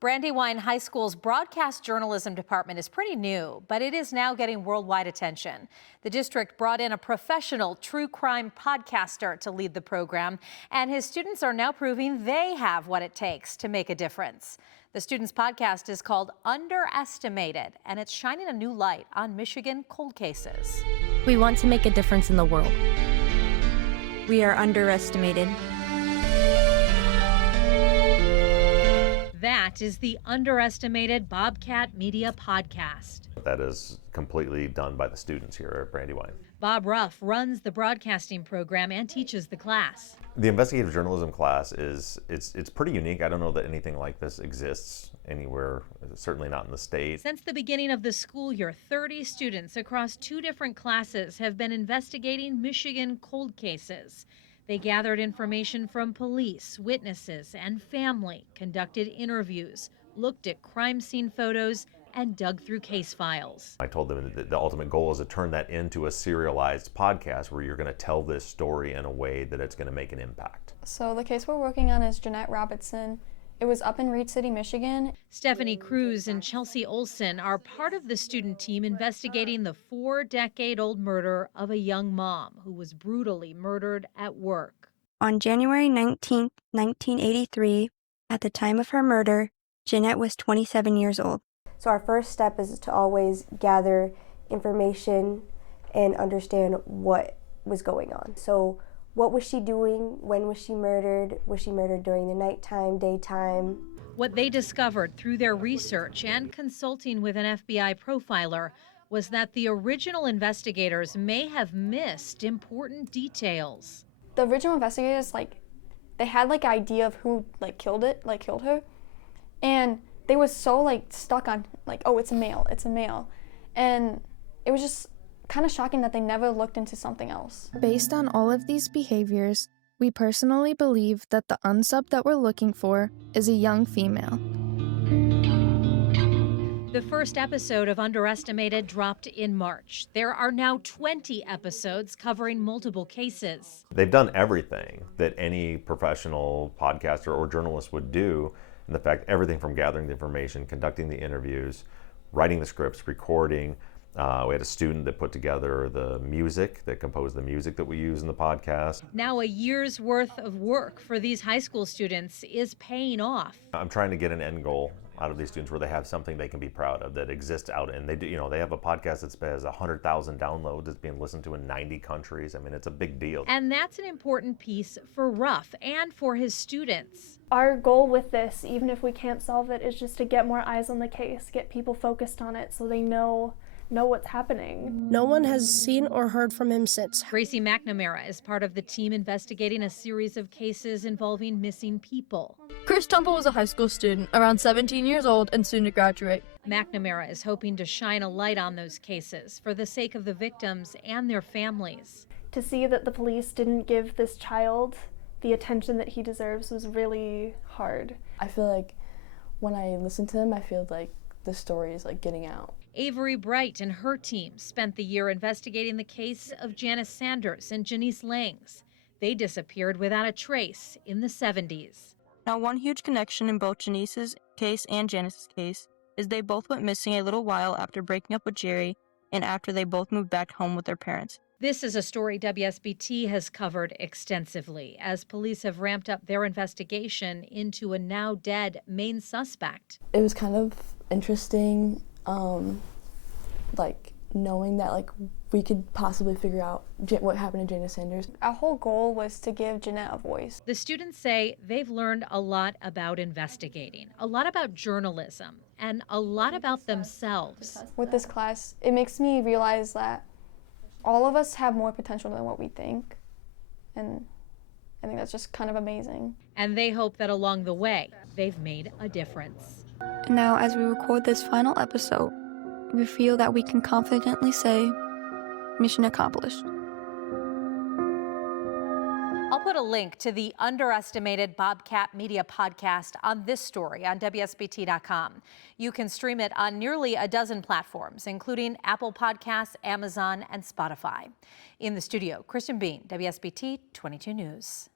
Brandywine High School's broadcast journalism department is pretty new, but it is now getting worldwide attention. The district brought in a professional true crime podcaster to lead the program, and his students are now proving they have what it takes to make a difference. The students' podcast is called Underestimated, and it's shining a new light on Michigan cold cases. We want to make a difference in the world. We are underestimated. That is the Underestimated Bobcat Media Podcast. That is completely done by the students here at Brandywine. Bob Ruff runs the broadcasting program and teaches the class. The investigative journalism class it's pretty unique. I don't know that anything like this exists anywhere, certainly not in the state. Since the beginning of the school year, 30 students across 2 different classes have been investigating Michigan cold cases. They gathered information from police, witnesses, and family, conducted interviews, looked at crime scene photos, and dug through case files. I told them that the ultimate goal is to turn that into a serialized podcast where you're going to tell this story in a way that it's going to make an impact. So the case we're working on is Jeanette Robertson. It was up in Reed City, Michigan. Stephanie Cruz and Chelsea Olson are part of the student team investigating the 4-decade-old murder of a young mom who was brutally murdered at work. On January 19, 1983, at the time of her murder, Jeanette was 27 years old. So our first step is to always gather information and understand what was going on. So what was she doing? When was she murdered? Was she murdered during the nighttime, daytime? What they discovered through their research and consulting with an FBI profiler was that the original investigators may have missed important details. The original investigators, they had an idea of who killed her, and they was so stuck on oh, it's a male, and it was just kind of shocking that they never looked into something else. Based on all of these behaviors, we personally believe that the unsub that we're looking for is a young female. The first episode of Underestimated dropped in March. There are now 20 episodes covering multiple cases. They've done everything that any professional podcaster or journalist would do. In the fact, everything from gathering the information, conducting the interviews, writing the scripts, recording. We had a student that put together the music, that composed the music that we use in the podcast. Now a year's worth of work for these high school students is paying off. I'm trying to get an end goal out of these students where they have something they can be proud of that exists out, and they do, they have a podcast that has 100,000 downloads. It's being listened to in 90 countries. I mean, it's a big deal. And that's an important piece for Ruff and for his students. Our goal with this, even if we can't solve it, is just to get more eyes on the case, get people focused on it so they know what's happening. No one has seen or heard from him since. Gracie McNamara is part of the team investigating a series of cases involving missing people. Chris Temple was a high school student, around 17 years old and soon to graduate. McNamara is hoping to shine a light on those cases for the sake of the victims and their families. To see that the police didn't give this child the attention that he deserves was really hard. I feel like when I listen to him, I feel like the story is getting out. Avery Bright and her team spent the year investigating the case of Janice Sanders and Janice Langs. They disappeared without a trace in the 70s. Now, one huge connection in both Janice's case and Janice's case is they both went missing a little while after breaking up with Jerry and after they both moved back home with their parents. This is a story WSBT has covered extensively as police have ramped up their investigation into a now dead main suspect. It was kind of interesting, knowing that we could possibly figure out what happened to Janice Sanders. Our whole goal was to give Jeanette a voice. The students say they've learned a lot about investigating, a lot about journalism, and a lot about themselves. With this class, it makes me realize that all of us have more potential than what we think, and I think that's just kind of amazing. And they hope that along the way, they've made a difference. Now, as we record this final episode, we feel that we can confidently say, mission accomplished. I'll put a link to the Underestimated Bobcat Media podcast on this story on WSBT.com. You can stream it on nearly a dozen platforms, including Apple Podcasts, Amazon, and Spotify. In the studio, Kristen Bean, WSBT 22 News.